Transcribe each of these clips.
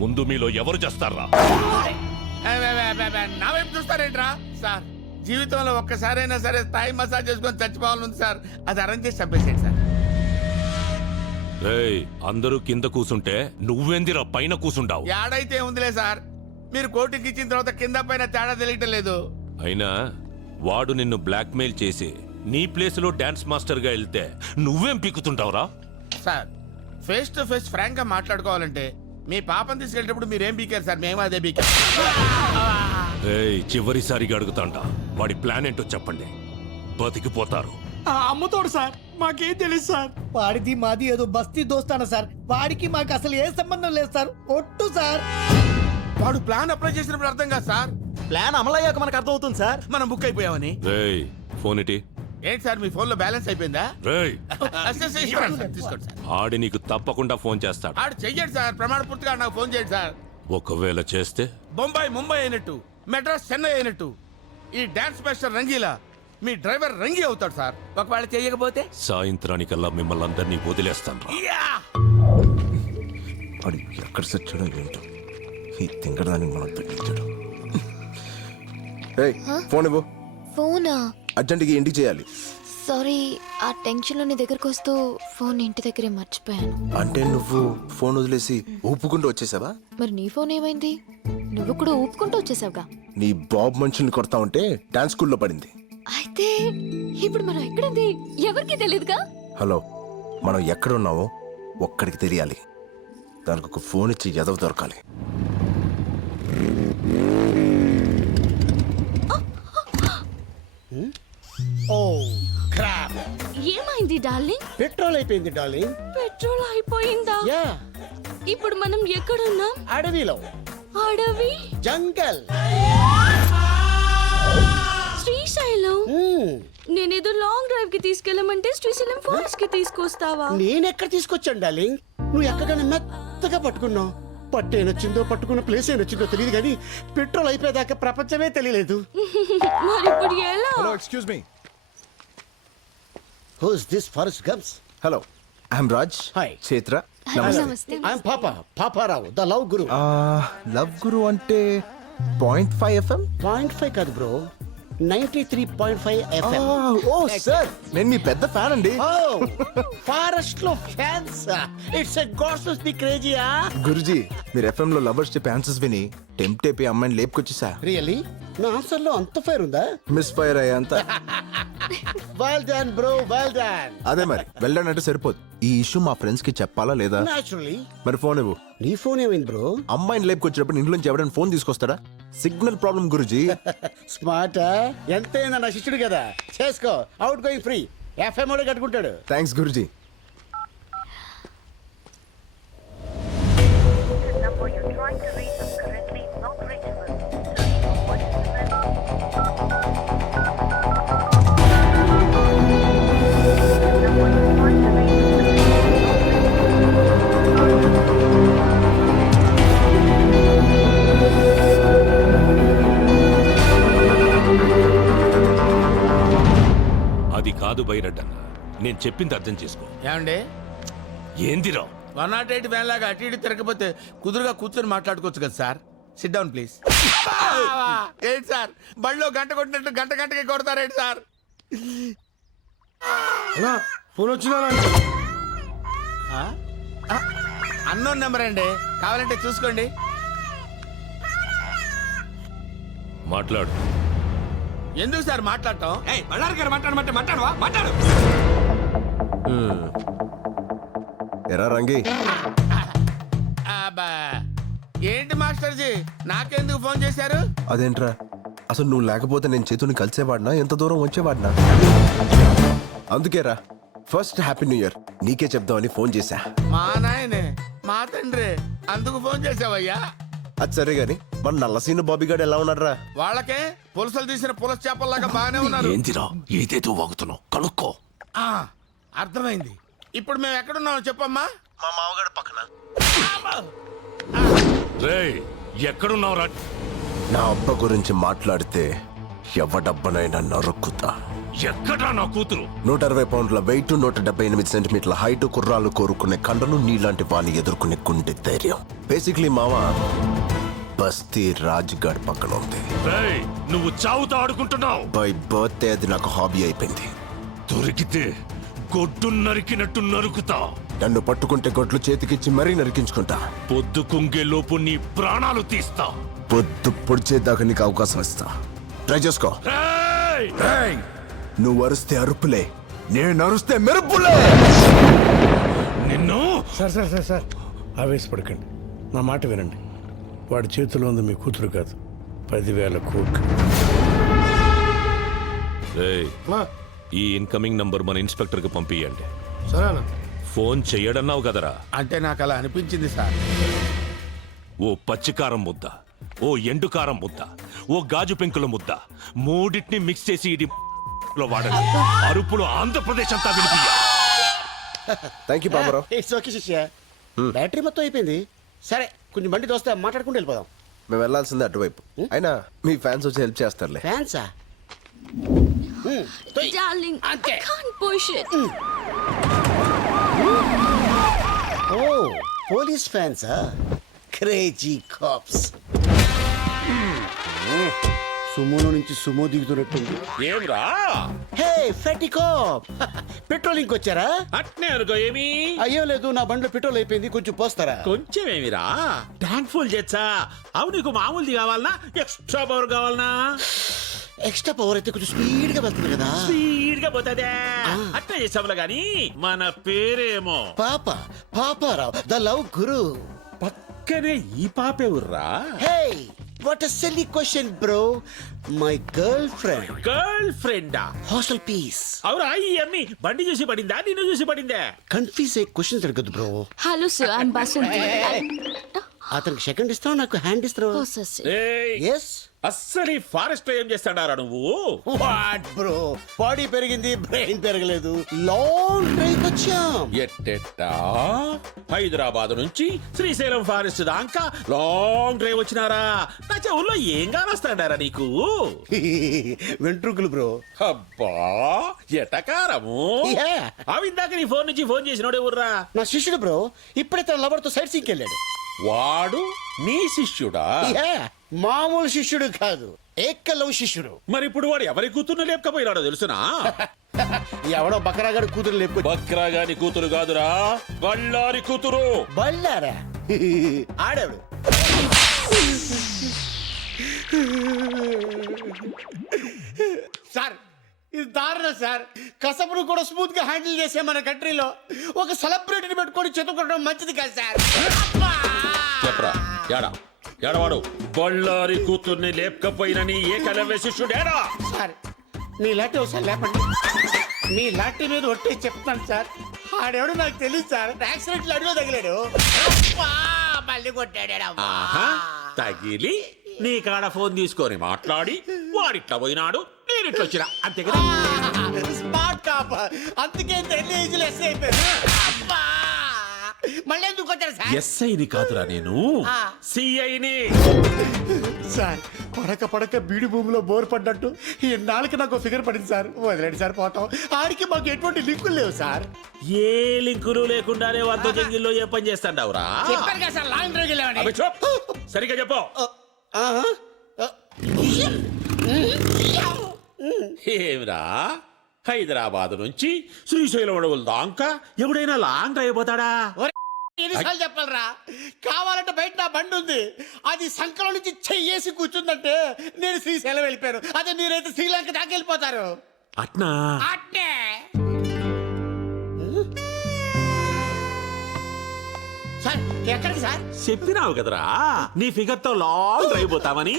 ముందు మీలో ఎవరు చేస్తారా? నా వైపు చూస్తారేంట్రా సార్? జీవితంలో ఒక్కసారైనా సరే థాయ్ మసాజ్ చేసుకొని చచ్చిపోవాలని సార్. అది అరేంజ్ చేసి చంపేసేయండి సార్. రేయ్, అందరూ కింద కూసుంటే నువ్వెందిరా పైన కూసుండావు? ఏడైతే ఉందిలే సార్, మీరు కోటికి ఇచ్చిన తర్వాత కింద పైన తేడా తెలియటం లేదు. అయినా వాడు నిన్ను బ్లాక్మెయిల్ చేసి నీ ప్లేస్ లో డాన్స్ మాస్టర్ గా వెళ్తే నువ్వేం పీకుతుంటావురా? Sir, face to face frank గా మాట్లాడుకోవాలంటే మీ పాపం తీసుకెళ్ళేటప్పుడు మీరేం బీకారు సార్? మేము అదే బీకారు. రేయ్, చివరిసారిగా అడుగుతాంట, వాడి ప్లాన్ ఏంటో చెప్పండి, బతికిపోతారు. అమ్ముతోడు సార్, మాకేం తెలియదు సార్. వాడిది మాది ఏదో బస్తీ దోస్తాన సార్. వాడికి మాకు అసలు ఏ సంబంధం లేదు సార్. ఒట్టు సార్. వాడు ప్లాన్ అప్లై చేసినప్పుడు అర్థం కాదు సార్. ప్లాన్ అమలయ్యాక మనకు అర్థం అవుతుంది సార్. మనం బుక్ అయిపోయామని. రేయ్, ఫోన్ ఇటీ. ఏంటి సార్, మీ ఫోన్ లో బ్యాలెన్స్ అయిపోయిందా? రేయ్, తీసుకోండి సార్. ఆడి నీకు తప్పకుండా ఫోన్ చేస్తాడు. ఆడు చెయ్యండి సార్, ప్రమాణ పూర్తిగా నాకు ఫోన్ చేయండి సార్. ఒకవేళ చేస్తే బొంబాయి ముంబై అయినట్టు, మెడ్రాస్ చెన్నై అయినట్టు ఈ డాన్స్ మాస్టర్ రంగీలా మీ డ్రైవర్ రంగి అవుతాడు సార్. ఒకవేళ చేయకపోతే సాయంత్రానికల్లా మిమ్మల్ని అందరినీ వదిలేస్తాను. వాడు ఎక్కడ సచ్చాడో ఏంటో, ఈ తింగరదానికి మనం తగ్గించాడు. ఫోన్ ఇవ్వు. ఫోనా? అర్జెంట్గా ఇంటికి చేయాలి. సారీ, ఆ టెన్షన్ లో నీ దగ్గరకు వస్తూ ఫోన్ ఇంటి దగ్గరే మర్చిపోయాను. అంటే నువ్వు ఫోన్ వదిలేసి ఊపుకుంటూ వచ్చేసావా? మరి నీ ఫోన్ ఏమైంది? నువ్వు కూడా ఊపుకుంటూ వచ్చేసావుగా. నీ బాబు మనుషుల్ని కొడతా ఉంటే డాన్స్ స్కూల్లో పడింది. అయితే ఇప్పుడు మనం ఎక్కడుంది ఎవరికి తెలియదుగా. హలో, మనం ఎక్కడున్నామో ఒక్కడికి తెలియాలి. దానికి ఒక ఫోన్ ఇచ్చి ఎదవ దొరకాలి. ఓ క్రాప్. ఏమైంది డార్లింగ్? పెట్రోల్ అయిపోయింది డార్లింగ్. పెట్రోల్ అయిపోయిందా? యా, ఇప్పుడు మనం ఎక్కడున్నాం? అడవిలో. అడవి? జంగల్. శ్రీశైలం? నేనేదో లాంగ్ డ్రైవ్ కి తీసుకెళ్ళమంటే శ్రీశైలం ఫారెస్ట్ కి తీసుకొస్తావా? నేనెక్కడ తీసుకొచ్చాను డార్లింగ్? నువ్వు ఎక్కగానే మెత్తగా పట్టుకున్నావు. పట్టు ఏనొచ్చిందో పట్టుకున్న ప్లేస్ ఏనొచ్చిందో తెలియదు కానీ పెట్రోల్ అయిపోయేదాకా ప్రపంచమే తెలియలేదు. మరి ఇప్పుడు ఎలా? Hello, excuse me. Who's this forest gums? Hello, I'm Raj. Hi. Chaitra. నమస్తే. I'm Paparao, the love guru. Love guru అంటే 0.5 FM? 0.5 కాదు బ్రో, 93.5 FM. ఓ సార్, నేను మీ పెద్ద ఫ్యాన్ అండి. ఫారెస్ట్ లో fans. It's a gods the క్రేజీయా. గురుజీ, మీరు FM లో లవర్స్ చెప్పే ఆన్సర్స్ విని టెంప్ట్ అయిపోయి అమ్మాయిని లేపుకొచ్చేసా. రియల్లీ? నా ఆన్సర్ లో అంత ఫైర్ ఉందా? మిస్ ఫైర్ అయ్యేంత. Well done bro, well done. అదే మరి, వెళ్ళానంటే సరిపోదు. ఈ ఇష్యూ మా ఫ్రెండ్స్ కి చెప్పాలా లేదా? నేచురల్లీ. మరి ఫోన్ ఇవ్వు. నీ ఫోన్ ఏమైంది బ్రో? అమ్మాయిని లేపుకొచ్చినప్పుడు ఇంట్లో నుంచి ఎవరైనా ఫోన్ తీసుకొస్తాడా? Signal problem guruji. స్మార్ట్. ఎంతైనా నా శిష్యుడు కదా, చేసుకో. Out going free. FM కూడా కట్టుకుంటాడు. Thanks guruji. The number you're trying to reach is currently not reachable. What is the message? The number you're trying to reach is అది కాదు బైరడ్డన్న, నేను చెప్పింది అర్థం చేసుకో. ఏమండి, ఏందిరా 108 వ్యాన్ లాగా అటు ఇటు తిరగకపోతే కుదురుగా కూర్చొని మాట్లాడుకోవచ్చు కదా సార్. SIT down please. ఏంటి సార్, బళ్ళో గంట కొట్టినట్టు గంట గంటకి కొడతారేంటి సార్? ఫోన్ వచ్చిందా? అన్నోన్ నెంబర్ అండి, కావాలంటే చూసుకోండి. మాట్లాడు. ఎందుకు సార్ మాట్లాడటం? మాట్లాడు. ఎరా రంగి, అబ్బా, ఏంటి మాస్టర్జీ నాకెందుకు ఫోన్ చేశారు? అదేంట్రా, అసలు నువ్వు లేకపోతే నేను చేతుని కలిసేవాడినా, ఎంత దూరం వచ్చేవాడినా? అందుకేరా ఫస్ట్ హ్యాపీ న్యూ ఇయర్ నీకే చెప్దామని ఫోన్ చేశా. మా నాయనే, మా తండ్రి, అందుకు ఫోన్ చేసావయ్యా? అది సరే గాని మన నల్లసీను బాబీగాడు ఎలా ఉన్నారా? వాళ్ళకే పులసలు తీసిన పులస చేపల్లాగా బాగానే ఉన్నారు. ఏందిరా ఏదేదో వాగుతున్నావు, కనుక్కో. ఆ, అర్థమైంది. ఇప్పుడు మేము ఎక్కడున్నామో చెప్పమ్మా. మా మామగాడు పక్కన. రేయ్, ఎక్కడున్నావురా? నా అబ్బ గురించి మాట్లాడితే ఎవడబ్బనైనా నరుక్కుతా. ఎక్కడా నా కూతురు? 160 పౌండ్ల వెయిట్, 178 సెంటీమీటర్ల హైట్, కుర్రాలు కోరుకునే కండను, నీలాంటి వాణ్ణి ఎదుర్కొనే గుండె ధైర్యం. బేసిక్లీ మావా బస్తీ రాజ్గఢ్ పక్కన ఉంది. రేయ్, నువ్వు చావుతో ఆడుకుంటున్నావు. బై బర్త్డే అది నాకు హాబీ అయిపోయింది. దొరికితే గొడ్డు నరికినట్టు నరుకుతా. నన్ను పట్టుకుంటే గొడ్లు చేతికిచ్చి మరీ నరికించుకుంటా. పొద్దు కుంగే లోపు నీ ప్రాణాలు తీస్తా. పొద్దు పొడిచేదాకా నీకు అవకాశం ఇస్తా. ట్రై చేసుకో. రేయ్! నువ్వు అరుస్తే అరుపులే, నేను అరుస్తే మెరుపులే. నిన్ను సార్ సార్ సార్ సార్ ఆవేశపడకండి, నా మాట వినండి. వాడి చేతిలో ఉంది మీ కూతురు కాదు, 10,000 కోట్లు. రేయ్, ఈ ఇన్కమింగ్ నంబర్ మన ఇన్స్పెక్టర్ కి పంపియండి. సరేనా? ఫోన్ చెయ్యడన్నావు కదరా? అంటే నాకు అలా అనిపించింది సార్. ఓ పచ్చికారం ముద్ద, ఓ ఎండుకారం ముద్ద, ఓ గాజు పెంకుల ముద్ద, మూడింటిని మిక్స్ చేసి ఇది లో వాడండి. అరుపులు ఆంధ్రప్రదేశ్ అంతా వినిపియ్య. Thank you Baburao. It's okay శిష్య. బ్యాటరీ మొత్తం అయిపోయింది. సరే కొంచెం బండి దోస్తే మాట్లాడుకుంటూ వెళ్ళిపోదాం. మేము వెళ్ళాల్సిందే అటువైపు. అయినా మీ ఫ్యాన్స్ వచ్చి హెల్ప్ చేస్తారులే. ఫ్యాన్సా? Darling, I Okay. can't push it. ఓ పోలీస్ ఫ్యాన్సా? Crazy cops. సుమోలో నుంచి సుమో దిగుతున్నట్టుంది. ఏమ్రా హే ఫెటీ కాప్, పెట్రోలింగ్ వచ్చారా? అట్నే అనుకో. ఏమి అయ్యో లేదు, నా బండిలో పెట్రోల్ అయిపోయింది, కొంచెం పోస్తారా? కొంచెం ఏమిరా? ట్యాంక్ ఫుల్ చేచ్చా? అవు నీకు మామూలుది కావాలనా ఎక్స్ట్రా పవర్ కావాలనా? ఎక్స్ట్రా పవర్ అయితే కొంచెం స్పీడ్ గా వెళ్తుంది కదా. స్పీడ్ గా పోతుందే. అట్నే చేసాములా గాని మన పేరేమో పాప పాపారావు, ద లవ్ గురు. పక్కనే ఈ పాపేవుర్రా? Hey what a silly question bro. My girlfriend, గర్ల్ ఫ్రెండా? Hostel piece. అవురా? ఈ అమ్మి బండి చూసి పడిందా నిన్ను చూసి పడిందే? కన్ఫ్యూజ్ అయ్యే క్వశ్చన్స్ అడగద్దు bro. Hello, sir. I'm Basanti. అతనికి సెకండ్ ఇస్తావు, నాకు హ్యాండ్ ఇస్తావు. Oh, sir. ఏయ్, ఎస్. అస్సలు ఈ ఫారెస్ట్ లో ఏం చేస్తాడారా నువ్వు? వాట్ బ్రో, బాడీ పెరిగింది, బ్రెయిన్ పెరగలేదు. లాంగ్ డ్రైవ్ వచ్చాం. ఎట్టెట్టా? హైదరాబాద్ నుంచి శ్రీశైలం ఫారెస్ట్ దాకా లాంగ్ డ్రైవ్ వచ్చినారా? నా చెవుల్లో ఏం కానొస్తాడారా నీకు? వెంట్రుకలు బ్రో. అబ్బా ఎటకారము. Yeah. అవి ఇందాక నీ ఫోన్ నుంచి ఫోన్ చేసినోడే ఊర్రా? నా శిష్యుడు బ్రో, ఇప్పుడే తన లవర్ తో సైట్ సీకి వెళ్ళాడు. వాడు నీ శిష్యుడా? Yeah. మామూలు శిష్యుడు కాదు, ఏకలవ్ శిష్యుడు. మరి ఇప్పుడు వాడు ఎవరి కూతుర్ని లేపకపోయినాడో తెలుసునా? ఎవడో బకరాగాడు కూతురు లేపుకొచ్చి. బక్రాగాని కూతురు కాదురా, బళ్ళారి కూతురు. బళ్ళారా? ఆడాడు. సార్ ఇది దారుణం సార్. కసపును కూడా స్మూత్ గా హ్యాండిల్ చేసే మన కంట్రీలో ఒక సెలబ్రిటీని పెట్టుకొని చెతుకోవడం మంచిది కాదు సార్. చెప్పరా యాడా ఏడవాడు? బళ్ళారి కూతుర్ని లేపకపోయిన నీ ఏకలవ్య శిష్యుడేరా? సార్ మీ లాంటి ఒకసారి లేపండి. మీ లాంటి మీద ఒట్టి చెప్తాను సార్. ఆడెవడు నాకు తెలియదు సార్. యాక్సిడెంట్లు అడిగో తగిలాడు, మళ్ళీ కొట్టాడు. ఆహా, తగిలి నీ కాడ ఫోన్ తీసుకొని మాట్లాడి వాడిట్లా పోయినాడు, నేనిట్లా వచ్చినా, అంతే కదా? స్మార్ట్ కాప్, అందుకే ఎన్ని ఏజ్లు ఎస్ అయిపోయారు. మళ్ళీ ఎందుకు వచ్చారు సార్? ఎస్ఐని కాదురా నేను, సిఐని. సార్ పడక పడక బీడి భూమిలో బోర్ పడ్డట్టు ఈ నాలుగు నాకు ఫిగర్ పడింది సార్. వదిలేండి సార్, పోతాం. ఆడికి మాకు ఎటువంటి లింకులు లేవు సార్. ఏ లింకులు లేకుండానే వంద జంగిల్లో ఏ పని చేస్తాండావురా? చెప్పారు కదా సార్, లాంగ్ డ్రైవ్ వెళ్ళామని. అబ్బే చూప్, సరిగ్గా చెప్పు. ఏమిరా, హైదరాబాద్ నుంచి శ్రీశైలం అడవుల దాకా ఎవడైనా లాంగ్ డ్రైవ్ పోతాడా? ఎన్నిసార్లు చెప్పాలరా? కావాలంటే బయట నా బండి ఉంది, అది సంకలం నుంచి చెయ్యేసి కూర్చుందంటే నేను శ్రీశైలం వెళ్ళిపోయాను. అదే మీరైతే శ్రీలంక దాకా వెళ్ళిపోతారు. అట్నా? అట్నే. సార్ ఎక్కడికి సార్? చెప్పినావు కదరా నీ ఫిగర్ తో లాంగ్ డ్రైవ్ పోతామని.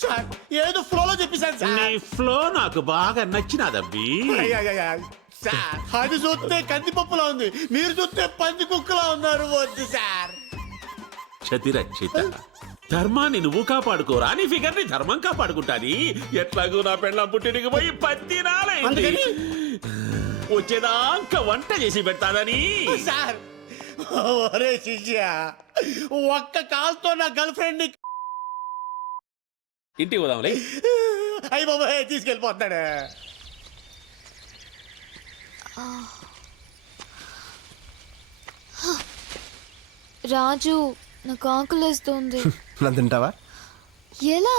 సార్ ఏదో ఫ్లోలో చెప్పేశాను సార్. నీ ఫ్లో నాకు బాగా నచ్చినాదబ్బి. అయ్యయ్యయ్య. సార్ అది చూస్తే కందిపప్పులా ఉంది, మీరు చూస్తే పంది కుక్కలా ఉన్నారు. వద్దు సార్. క్షతిరక్షిత, ధర్మాన్ని నువ్వు కాపాడుకోరా, నీ ఫిగర్ ని ధర్మం కాపాడుకుంటాది. ఎట్లాగూ నా పెళ్ళం పుట్టినకి పోయి 10 నాలైంది. అందుకని? వచ్చేదాకా వంట చేసి పెడతాదని. సార్ ఒరే శిష్య, ఒక్క కాల్తో నా గర్ల్ ఫ్రెండ్ ని ఇంటికి పోదాంలే. అయ్యి బాబాయ్ తీసుకెళ్ళిపోతాడు. రాజు నాకు ఆకలేస్తుంది. నన్ను తింటావా? ఎలా?